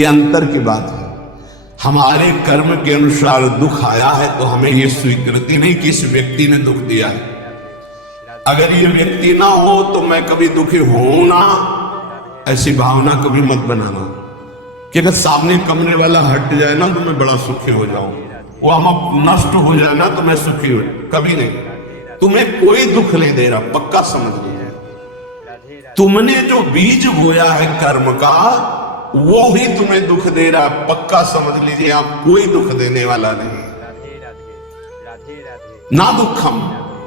ये अंतर की बात है। हमारे कर्म के अनुसार दुख आया है तो हमें ये स्वीकृति नहीं कि इस व्यक्ति ने दुख दिया है। अगर ये व्यक्ति ना हो तो मैं कभी दुखी हूं ना, ऐसी भावना कभी मत बनाना कि अगर सामने कमरे वाला हट जाए ना तो मैं बड़ा सुखी हो जाऊं, वो हम नष्ट हो जाए ना तो मैं सुखी हो, कभी नहीं। तुम्हें कोई दुख नहीं दे रहा, पक्का समझ लीजिए। तुमने जो बीज बोया है कर्म का वो ही तुम्हें दुख दे रहा है, पक्का समझ लीजिए। आप कोई दुख देने वाला नहीं ना दुखम।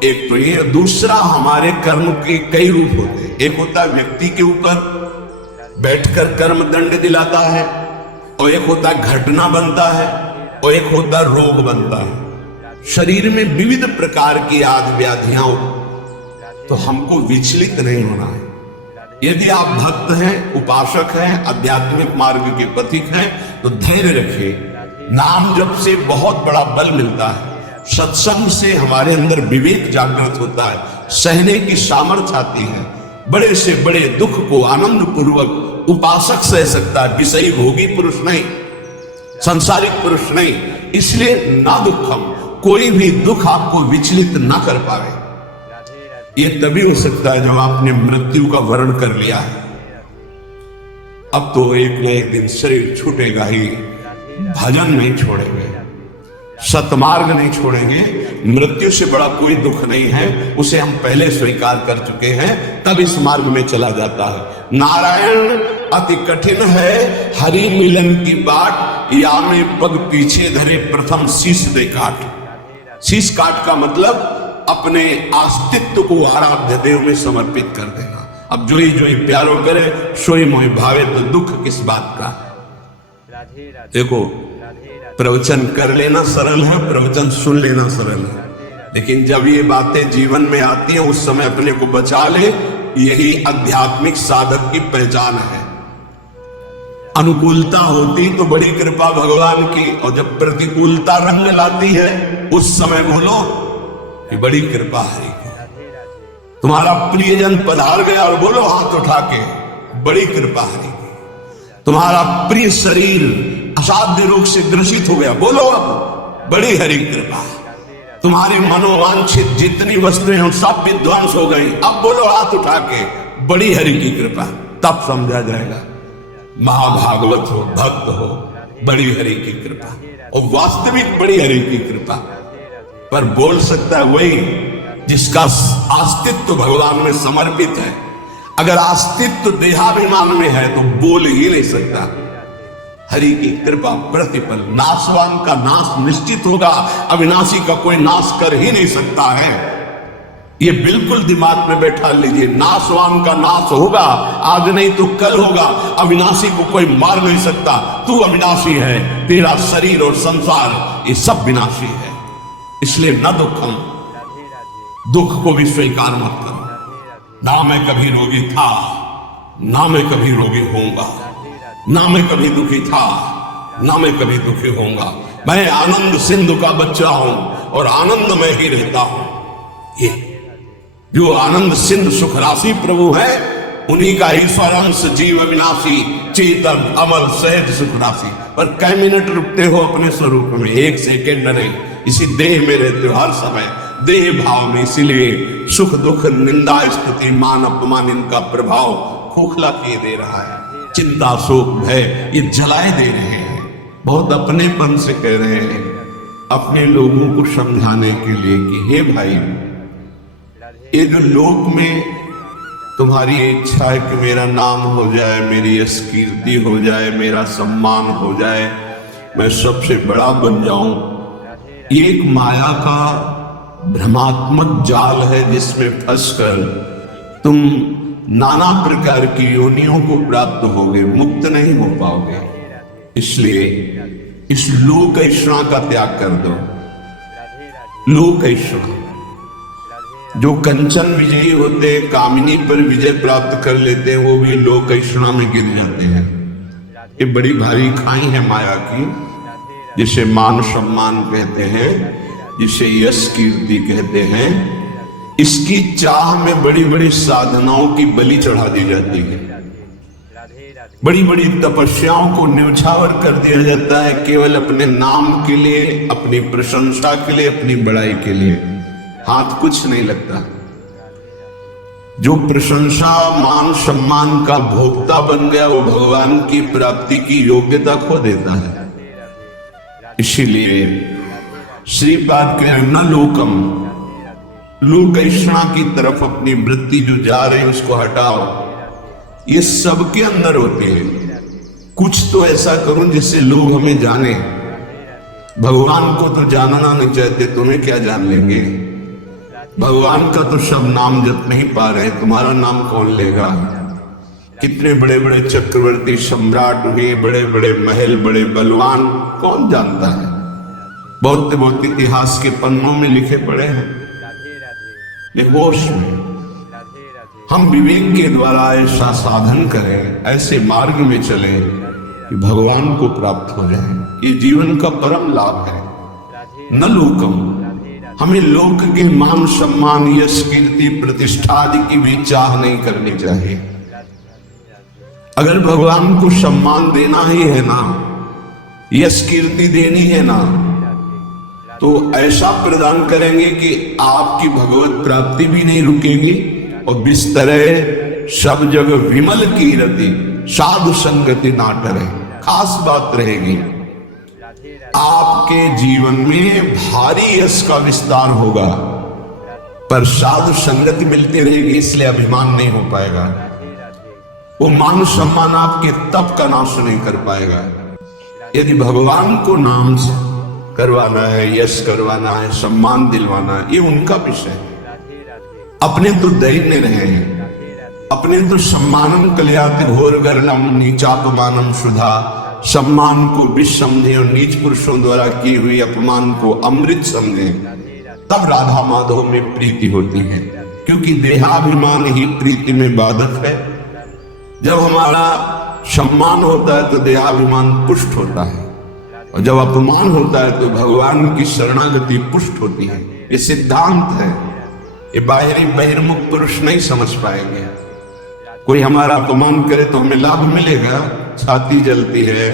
एक तो ये, दूसरा हमारे कर्म के कई रूप होते हैं। एक होता है व्यक्ति के ऊपर बैठकर कर्म दंड दिलाता है, और एक होता है घटना बनता है, और एक होता है रोग बनता है। शरीर में विविध प्रकार की आदि व्याधियां, तो हमको विचलित नहीं होना है। यदि आप भक्त हैं, उपासक हैं, आध्यात्मिक मार्ग के पथिक हैं तो धैर्य रखिए। नाम जप से बहुत बड़ा बल मिलता है। सत्संग से हमारे अंदर विवेक जागृत होता है, सहने की सामर्थ्य आती है। बड़े से बड़े दुख को आनंद पूर्वक उपासक सह सकता है, विषयी भोगी पुरुष नहीं, संसारिक पुरुष नहीं। इसलिए ना दुखम, कोई भी दुख आपको विचलित ना कर पावे। ये तभी हो सकता है जब आपने मृत्यु का वर्ण कर लिया है। अब तो एक न एक दिन शरीर छूटेगा ही, भजन नहीं छोड़ेंगे, सतमार्ग नहीं छोड़ेंगे। मृत्यु से बड़ा कोई दुख नहीं है, उसे हम पहले स्वीकार कर चुके हैं, तब इस मार्ग में चला जाता है। नारायण अति कठिन है, हरि मिलन की बाट, या में पग पीछे धरे प्रथम शीश दे काट। शीश काट का मतलब अपने अस्तित्व को आराध्य देव में समर्पित कर देना। अब जो ही प्यारो करे सोई मोहि भावे, तो दुख किस बात का। देखो, प्रवचन कर लेना सरल है, प्रवचन सुन लेना सरल है, लेकिन जब ये बातें जीवन में आती हैं उस समय अपने को बचा ले। यही आध्यात्मिक साधक की पहचान है। अनुकूलता होती तो बड़ी कृपा भगवान की, और जब प्रतिकूलता रंग लाती है उस समय बोलो कि बड़ी कृपा हरि की। तुम्हारा प्रियजन पधार गया और बोलो हाथ उठा के, बड़ी कृपा हरि की। तुम्हारा प्रिय शरीर असाध्य रोग से ग्रसित हो गया, बोलो अब बड़ी हरि कृपा। तुम्हारी मनोवांछित जितनी वस्तुएं हैं सब विध्वंस हो गई, अब बोलो हाथ उठा के, बड़ी हरि की कृपा। तब समझा जाएगा महाभागवत हो, भक्त हो, बड़ी हरि की कृपा, और वास्तविक बड़ी हरि की कृपा। पर बोल सकता है वही जिसका अस्तित्व भगवान में समर्पित है। अगर अस्तित्व देहाभिमान में है तो बोल ही नहीं सकता। हरि की कृपा प्रतिपल, नाशवान का नाश निश्चित होगा, अविनाशी का कोई नाश कर ही नहीं सकता है। ये बिल्कुल दिमाग में बैठा लीजिए, नाशवान का नाश होगा, आज नहीं तो कल होगा। अविनाशी को कोई मार नहीं सकता। तू अविनाशी है, तेरा शरीर और संसार ये सब विनाशी है। इसलिए न दुखम, दुख को भी स्वीकार मत करो। ना मैं कभी रोगी था, ना मैं कभी रोगी होऊंगा, ना मैं कभी दुखी था, ना मैं कभी दुखी होऊंगा। मैं आनंद सिंधु का बच्चा हूं और आनंद में ही रहता हूं। ये जो आनंद सिंधु सुख राशि प्रभु है, उन्हीं का ईश्वर अंश जीव अविनाशी चेतन अमल सहज सुख राशि। पर कई मिनट रुकते हो अपने स्वरूप में, एक सेकेंड नहीं। इसी देह में रहते हो हर समय, देह भाव में। इसीलिए सुख दुख निंदा स्तुति मान अपमान इनका प्रभाव खोखला किए दे रहा है। चिंता शोक भय ये जलाए दे रहे हैं। बहुत अपनेपन से कह रहे हैं अपने लोगों को समझाने के लिए कि हे भाई, ये जो लोक में तुम्हारी इच्छा है कि मेरा नाम हो जाए, मेरी यश कीर्ति हो जाए, मेरा सम्मान हो जाए, मैं सबसे बड़ा बन जाऊं, ये एक माया का भ्रमात्मक जाल है जिसमें फंसकर तुम नाना प्रकार की योनियों को प्राप्त होगे, मुक्त नहीं हो पाओगे। इसलिए इस लोक ऐषणा का त्याग कर दो। लोक ऐषणा, जो कंचन विजयी होते हैं, कामिनी पर विजय प्राप्त कर लेते हैं, वो भी लोक ऐषणा में गिर जाते हैं। ये बड़ी भारी खाई है माया की, जिसे मान सम्मान कहते हैं, जिसे यश कीर्ति कहते हैं। इसकी चाह में बड़ी बड़ी साधनाओं की बलि चढ़ा दी जाती है। बड़ी बड़ी तपस्याओं को न्यौछावर कर दिया जाता है केवल अपने नाम के लिए, अपनी प्रशंसा के लिए, अपनी बड़ाई के लिए। हाथ कुछ नहीं लगता। जो प्रशंसा मान सम्मान का भोक्ता बन गया वो भगवान की प्राप्ति की योग्यता खो देता है। इसीलिए श्रीपाद के न लोकम, लोकैषणा की तरफ अपनी वृत्ति जो जा रही है उसको हटाओ। ये सबके अंदर होती है। कुछ तो ऐसा करूं जिससे लोग हमें जाने। भगवान को तो जानना नहीं चाहते, तुम्हें क्या जान लेंगे। भगवान का तो सब नाम जप नहीं पा रहे, तुम्हारा नाम कौन लेगा। कितने बड़े बड़े चक्रवर्ती सम्राट हुए, बड़े बड़े महल, बड़े बलवान, कौन जानता है। बहुत बहुत इतिहास के पन्नों में लिखे पड़े हैं। ये होश में हम विवेक के द्वारा ऐसा साधन करें, ऐसे मार्ग में चलें कि भगवान को प्राप्त हो जाए। ये जीवन का परम लाभ है। न लोकम, हमें लोक के मान सम्मान, यश, कीर्ति, प्रतिष्ठा आदि की भी चाह नहीं करनी चाहिए। अगर भगवान को सम्मान देना ही है ना, यश कीर्ति देनी है ना, तो ऐसा प्रदान करेंगे कि आपकी भगवत प्राप्ति भी नहीं रुकेगी और बिस्तरे सब जगह विमल की रति, साधु संगति ना टरे। खास बात रहेगी, आपके जीवन में भारी यश का विस्तार होगा, पर साधु संगति मिलती रहेगी, इसलिए अभिमान नहीं हो पाएगा। वो मान सम्मान आपके तप का नाश नहीं कर पाएगा। यदि भगवान को नाम करवाना है, यश करवाना है, सम्मान दिलवाना है, ये उनका विषय है। अपने तो दैन्य रहे, अपने तो सम्मानम कल्याति घोर गर्णम नीचापमानम सुधा, सम्मान को विष समझे और नीच पुरुषों द्वारा की हुई अपमान को अमृत समझे, तब राधा माधव में प्रीति होती है। क्योंकि देहाभिमान ही प्रीति में बाधक है। जब हमारा सम्मान होता है तो देहाभिमान पुष्ट होता है, और जब अपमान होता है तो भगवान की शरणागति पुष्ट होती है। ये सिद्धांत है, ये बाहरी बहिर्मुख पुरुष नहीं समझ पाएंगे। कोई हमारा अपमान करे तो हमें लाभ मिलेगा, छाती जलती है,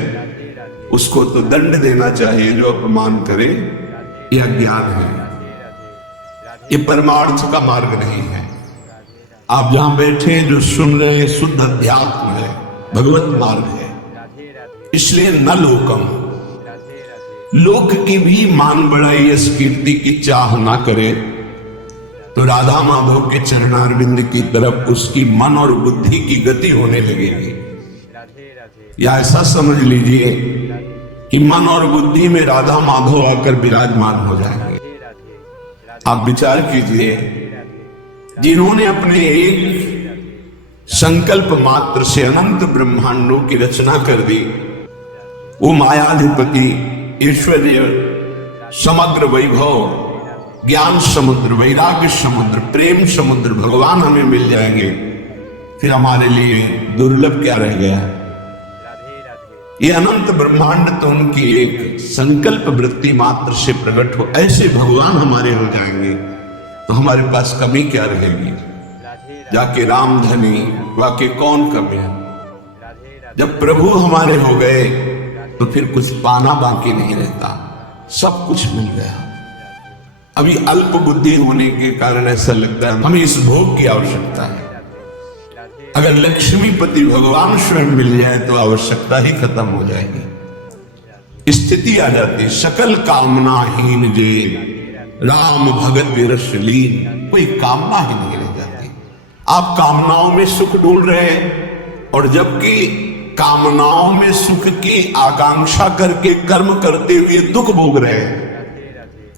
उसको तो दंड देना चाहिए जो अपमान करे। यह ज्ञान है, ये परमार्थ का मार्ग नहीं है। आप जहां बैठे जो सुन रहे हैं शुद्ध अध्यात्म है, भगवत मार्ग है। इसलिए न लोकम, लोक की भी मान बढ़ाई, यश कीर्ति की चाह ना करे तो राधा माधव के चरणारविंद की तरफ उसकी मन और बुद्धि की गति होने लगेगी। या ऐसा समझ लीजिए कि मन और बुद्धि में राधा माधव आकर विराजमान हो जाएंगे। आप विचार कीजिए, जिन्होंने अपने एक संकल्प मात्र से अनंत ब्रह्मांडों की रचना कर दी, वो मायाधिपति, ऐश्वर्य, समग्र वैभव, ज्ञान समुद्र, वैराग्य समुद्र, प्रेम समुद्र भगवान हमें मिल जाएंगे, फिर हमारे लिए दुर्लभ क्या रह गया। ये अनंत ब्रह्मांड तो उनकी एक संकल्प वृत्ति मात्र से प्रकट हो, ऐसे भगवान हमारे हो जाएंगे तो हमारे पास कमी क्या रहेगी। जाके राम धनी वाके कौन कमी है। जब प्रभु हमारे हो गए तो फिर कुछ पाना बाकी नहीं रहता, सब कुछ मिल गया। अभी अल्प बुद्धि होने के कारण ऐसा लगता है हमें इस भोग की आवश्यकता है। अगर लक्ष्मीपति भगवान स्वयं मिल जाए तो आवश्यकता ही खत्म हो जाएगी। स्थिति आ जाती, सकल कामनाहीन जे राम भगत विरस लीन, कोई कामना ही नहीं रह जाती। आप कामनाओं में सुख ढूंढ रहे हैं और जबकि कामनाओं में सुख की आकांक्षा करके कर्म करते हुए दुख भोग रहे हैं,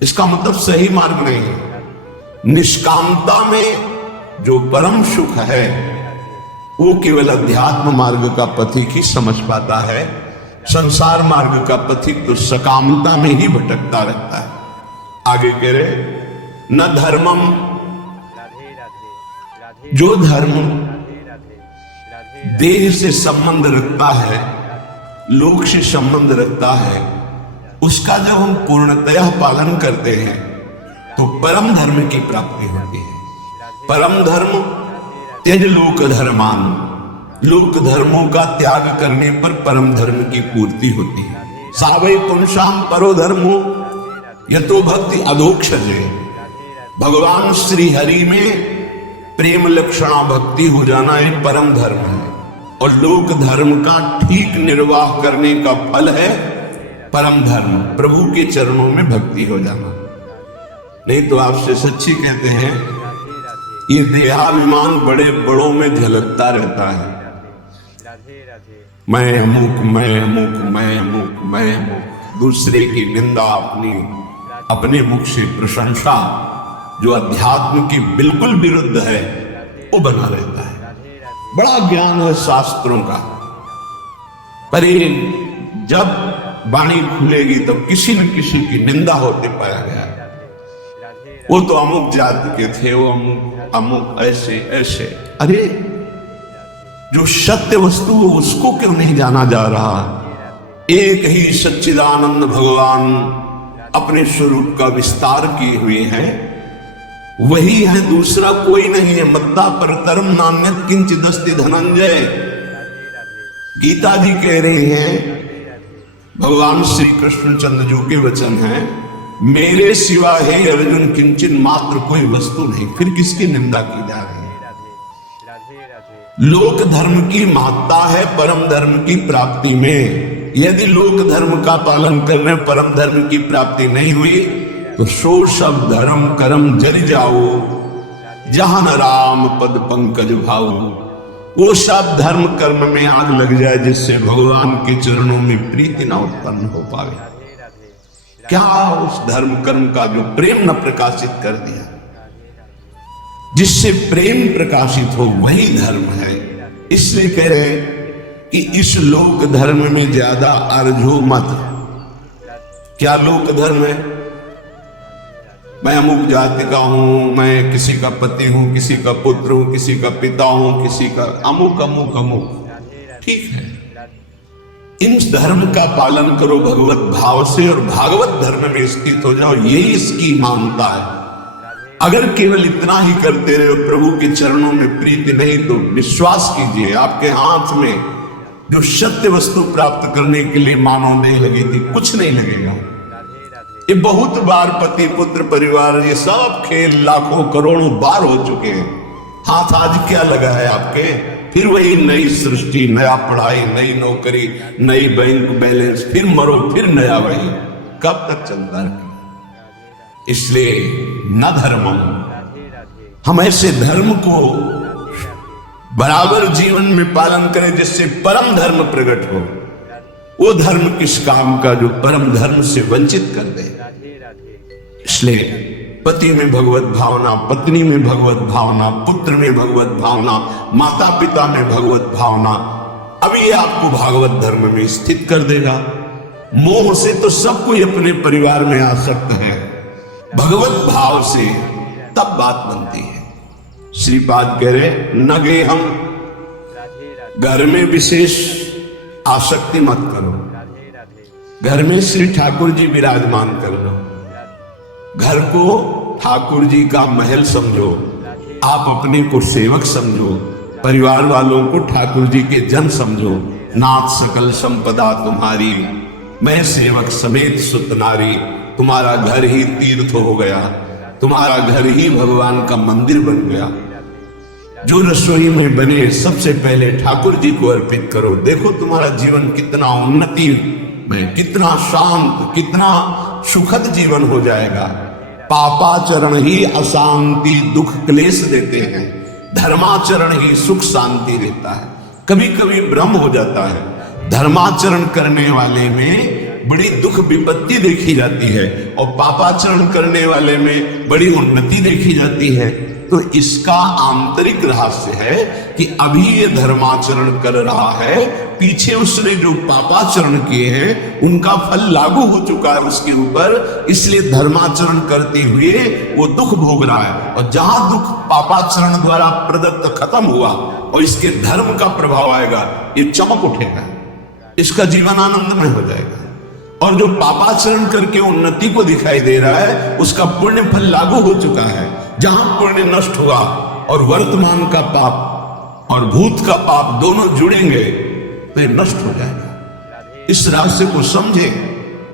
इसका मतलब सही मार्ग नहीं है। निष्कामता में जो परम सुख है वो केवल अध्यात्म मार्ग का पथिक ही समझ पाता है। संसार मार्ग का पथिक तो सकामता में ही भटकता रहता है। आगे कह रहे, न धर्मम, जो धर्म देह से संबंध रखता है, लोक से संबंध रखता है, उसका जब हम पूर्णतया पालन करते हैं तो परम धर्म की प्राप्ति होती है। परम धर्म त्यज लोक धर्मान, लोक धर्मों का त्याग करने पर परम धर्म की पूर्ति होती है। सावै पुंसाम परो धर्मो यतो भक्ति अधोक्षजे। भगवान श्री हरि में प्रेम लक्षणा भक्ति हो जाना एक परम धर्म है, और लोक धर्म का ठीक निर्वाह करने का फल है परम धर्म, प्रभु के चरणों में भक्ति हो जाना। नहीं तो आपसे सच्ची कहते हैं, ये देहाभिमान बड़े बड़ों में झलकता रहता है। मैं अमुक, मैं अमुक, मैं अमुक, मैं अमुक, दूसरे की निंदा, अपने मुख से प्रशंसा, जो अध्यात्म की बिल्कुल विरुद्ध है, वो बना रहता है। बड़ा ज्ञान है शास्त्रों का, पर ये जब वाणी खुलेगी तो किसी न किसी की निंदा होते पाया गया। वो तो अमुक जाति के थे, वो अमुक अमुक ऐसे ऐसे। अरे जो सत्य वस्तु उसको क्यों नहीं जाना जा रहा? एक ही सच्चिदानंद भगवान अपने स्वरूप का विस्तार किए हुए हैं, वही है, दूसरा कोई नहीं है। मत्ता परतरम नान्यत् किंचिदस्ति धनंजय। गीता जी कह रहे हैं, भगवान श्री कृष्ण चंद्र जी के वचन है, मेरे सिवा है अर्जुन किंचन मात्र कोई वस्तु नहीं। फिर किसकी निंदा की जा रही है? लोक धर्म की महत्ता है परम धर्म की प्राप्ति में। यदि लोक धर्म का पालन करने परम धर्म की प्राप्ति नहीं हुई तो सो सब धर्म कर्म जल जाओ, जहां न राम पद पंकज भाओ। वो सब धर्म कर्म में आग लग जाए जिससे भगवान के चरणों में प्रीति न उत्पन्न हो पाए। क्या उस धर्म कर्म का जो प्रेम न प्रकाशित कर दिया? जिससे प्रेम प्रकाशित हो वही धर्म है। इसलिए कह रहे कि इस लोक धर्म में ज्यादा अर्जो मत। क्या लोक धर्म है? मैं अमुक जाति का हूं, मैं किसी का पति हूं, किसी का पुत्र हूं, किसी का पिता हूं, किसी का अमुक अमुक अमुक। ठीक है, इन धर्म का पालन करो भगवत भाव से और भागवत धर्म में स्थित हो जाओ, यही इसकी मानता है। अगर केवल इतना ही करते रहे प्रभु के चरणों में प्रीति नहीं, तो विश्वास कीजिए आपके हाथ में जो सत्य वस्तु प्राप्त करने के लिए मानव देह लगी थी, कुछ नहीं लगेगा। ये बहुत बार पति पुत्र परिवार ये सब खेल लाखों करोड़ों बार हो चुके हैं। हाथ आज क्या लगा है आपके? फिर वही नई सृष्टि, नया पढ़ाई, नई नौकरी, नई बैंक बैलेंस, फिर मरो फिर नया वही। कब तक चलता है? इसलिए न धर्मम, हम ऐसे धर्म को बराबर जीवन में पालन करें जिससे परम धर्म प्रकट हो। वो धर्म किस काम का जो परम धर्म से वंचित कर दे। इसलिए पति में भगवत भावना, पत्नी में भगवत भावना, पुत्र में भगवत भावना, माता पिता में भगवत भावना, अब ये आपको भागवत धर्म में स्थित कर देगा। मोह से तो सब कोई अपने परिवार में आ सकता है, भगवत भाव से तब बात बनती है। श्रीपाद कह रहे न गे हम, घर में विशेष आसक्ति मत करो। घर में श्री ठाकुर जी विराजमान कर लो, घर को ठाकुर जी का महल समझो, आप अपने को सेवक समझो, परिवार वालों को ठाकुर जी के जन समझो। नाथ सकल संपदा तुम्हारी, मैं सेवक समेत सुत नारी। तुम्हारा घर ही तीर्थ हो गया, तुम्हारा घर ही भगवान का मंदिर बन गया। जो रसोई में बने सबसे पहले ठाकुर जी को अर्पित करो। देखो तुम्हारा जीवन कितना उन्नति में, कितना शांत, कितना सुखद जीवन हो जाएगा। पापाचरण ही अशांति दुख क्लेश देते हैं, धर्माचरण ही सुख शांति देता है। कभी कभी भ्रम हो जाता है, धर्माचरण करने वाले में बड़ी दुख विपत्ति देखी जाती है और पापाचरण करने वाले में बड़ी उन्नति देखी जाती है। तो इसका आंतरिक रहस्य है कि अभी ये धर्माचरण कर रहा है, पीछे उसने जो पापाचरण किए हैं उनका फल लागू हो चुका है उसके ऊपर, इसलिए धर्माचरण करते हुए वो दुख भोग रहा है। और जहां दुख पापाचरण द्वारा प्रदत्त खत्म हुआ और इसके धर्म का प्रभाव आएगा, ये चमक उठेगा, इसका जीवन आनंदमय हो जाएगा। और जो पापाचरण करके उन्नति को दिखाई दे रहा है उसका पुण्य फल लागू हो चुका है। जहां पुण्य नष्ट हुआ और वर्तमान का पाप और भूत का पाप दोनों जुड़ेंगे तो ये नष्ट हो जाएगा। इस रहस्य को समझे,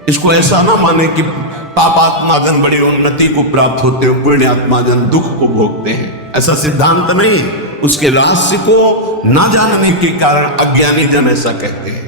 इसको ऐसा ना माने कि पापात्मा जन बड़ी उन्नति को प्राप्त होते हैं, पुण्यात्मा जन दुख को भोगते हैं, ऐसा सिद्धांत नहीं। उसके रहस्य को ना जानने के कारण अज्ञानी जन ऐसा कहते हैं।